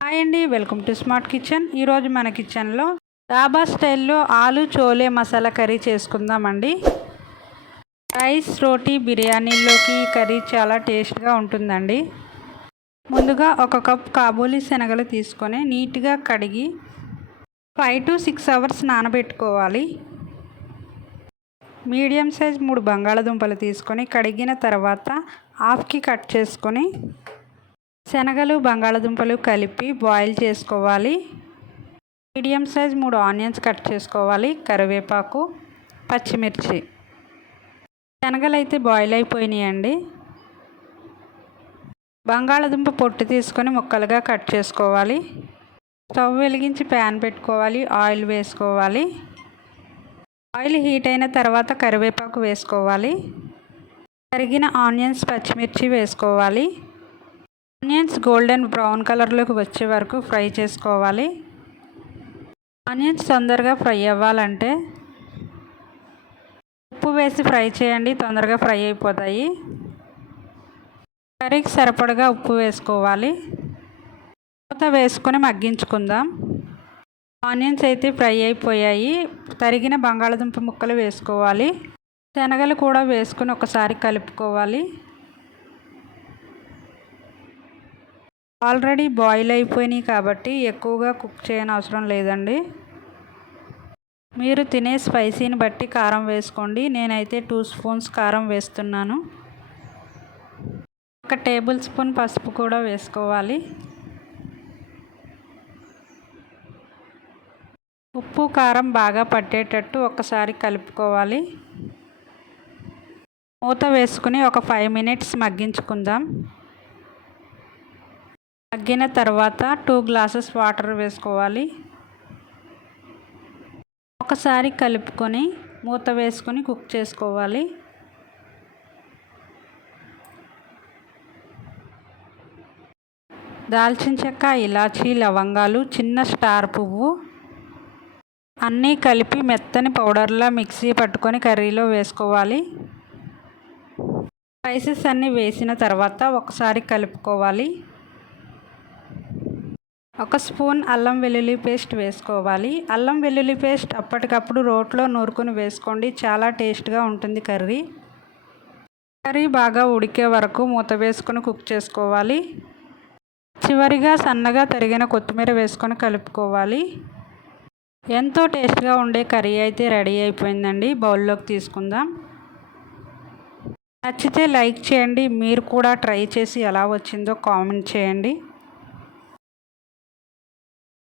Hi అండి welcome to smart kitchen. ఈరోజు మన కిచెన్లో డాబా స్టైల్లో ఆలు చోలే మసాలా కర్రీ చేసుకుందామండి. రైస్ రోటీ బిర్యానీలోకి ఈ కర్రీ చాలా టేస్ట్గా ఉంటుందండి. ముందుగా ఒక కప్ కాబూలీ శనగలు తీసుకొని నీట్గా కడిగి ఫైవ్ టు సిక్స్ అవర్స్ నానబెట్టుకోవాలి. మీడియం సైజ్ మూడు బంగాళదుంపలు తీసుకొని కడిగిన తర్వాత హాఫ్కి కట్ చేసుకొని శనగలు బంగాళదుంపలు కలిపి బాయిల్ చేసుకోవాలి. మీడియం సైజ్ మూడు ఆనియన్స్ కట్ చేసుకోవాలి. కరివేపాకు పచ్చిమిర్చి. శనగలు అయితే బాయిల్ అయిపోయినాయండి. బంగాళదుంప పొట్టు తీసుకొని ముక్కలుగా కట్ చేసుకోవాలి. స్టవ్ వెలిగించి ప్యాన్ పెట్టుకోవాలి. ఆయిల్ వేసుకోవాలి. ఆయిల్ హీట్ అయిన తర్వాత కరివేపాకు వేసుకోవాలి. కరిగిన ఆనియన్స్ పచ్చిమిర్చి వేసుకోవాలి. ఆనియన్స్ గోల్డెన్ బ్రౌన్ కలర్లోకి వచ్చే వరకు ఫ్రై చేసుకోవాలి. ఆనియన్స్ తొందరగా ఫ్రై అవ్వాలంటే ఉప్పు వేసి ఫ్రై చేయండి తొందరగా ఫ్రై అయిపోతాయి. కర్రీకి సరిపడగా ఉప్పు వేసుకోవాలి. మూత వేసుకొని మగ్గించుకుందాం. ఆనియన్స్ అయితే ఫ్రై అయిపోయాయి. తరిగిన బంగాళదుంప ముక్కలు వేసుకోవాలి. శనగలు కూడా వేసుకొని ఒకసారి కలుపుకోవాలి. ఆల్రెడీ బాయిల్ అయిపోయినాయి కాబట్టి ఎక్కువగా కుక్ చేయని అవసరం లేదండి. మీరు తినే స్పైసీని బట్టి కారం వేసుకోండి. నేనైతే టూ స్పూన్స్ కారం వేస్తున్నాను. ఒక టేబుల్ స్పూన్ పసుపు కూడా వేసుకోవాలి. ఉప్పు కారం బాగా పట్టేటట్టు ఒకసారి కలుపుకోవాలి. మూత వేసుకుని ఒక ఫైవ్ మినిట్స్ మగ్గించుకుందాం. తగ్గిన తర్వాత టూ గ్లాసెస్ వాటర్ వేసుకోవాలి. ఒకసారి కలుపుకొని మూత వేసుకొని కుక్ చేసుకోవాలి. దాల్చిన చెక్క ఇలాచీ లవంగాలు చిన్న స్టార్ పువ్వు అన్నీ కలిపి మెత్తని పౌడర్లా మిక్సీ పట్టుకొని కర్రీలో వేసుకోవాలి. స్పైసెస్ అన్నీ వేసిన తర్వాత ఒకసారి కలుపుకోవాలి. ఒక స్పూన్ అల్లం వెల్లుల్లి పేస్ట్ వేసుకోవాలి. అల్లం వెల్లుల్లి పేస్ట్ అప్పటికప్పుడు రోట్లో నూరుకొని వేసుకోండి. చాలా టేస్ట్గా ఉంటుంది కర్రీ. కర్రీ బాగా ఉడికే వరకు మూత వేసుకొని కుక్ చేసుకోవాలి. చివరిగా సన్నగా తరిగిన కొత్తిమీర వేసుకొని కలుపుకోవాలి. ఎంతో టేస్ట్గా ఉండే కర్రీ అయితే రెడీ అయిపోయిందండి. బౌల్లోకి తీసుకుందాం. నచ్చితే లైక్ చేయండి. మీరు కూడా ట్రై చేసి ఎలా వచ్చిందో కామెంట్ చేయండి.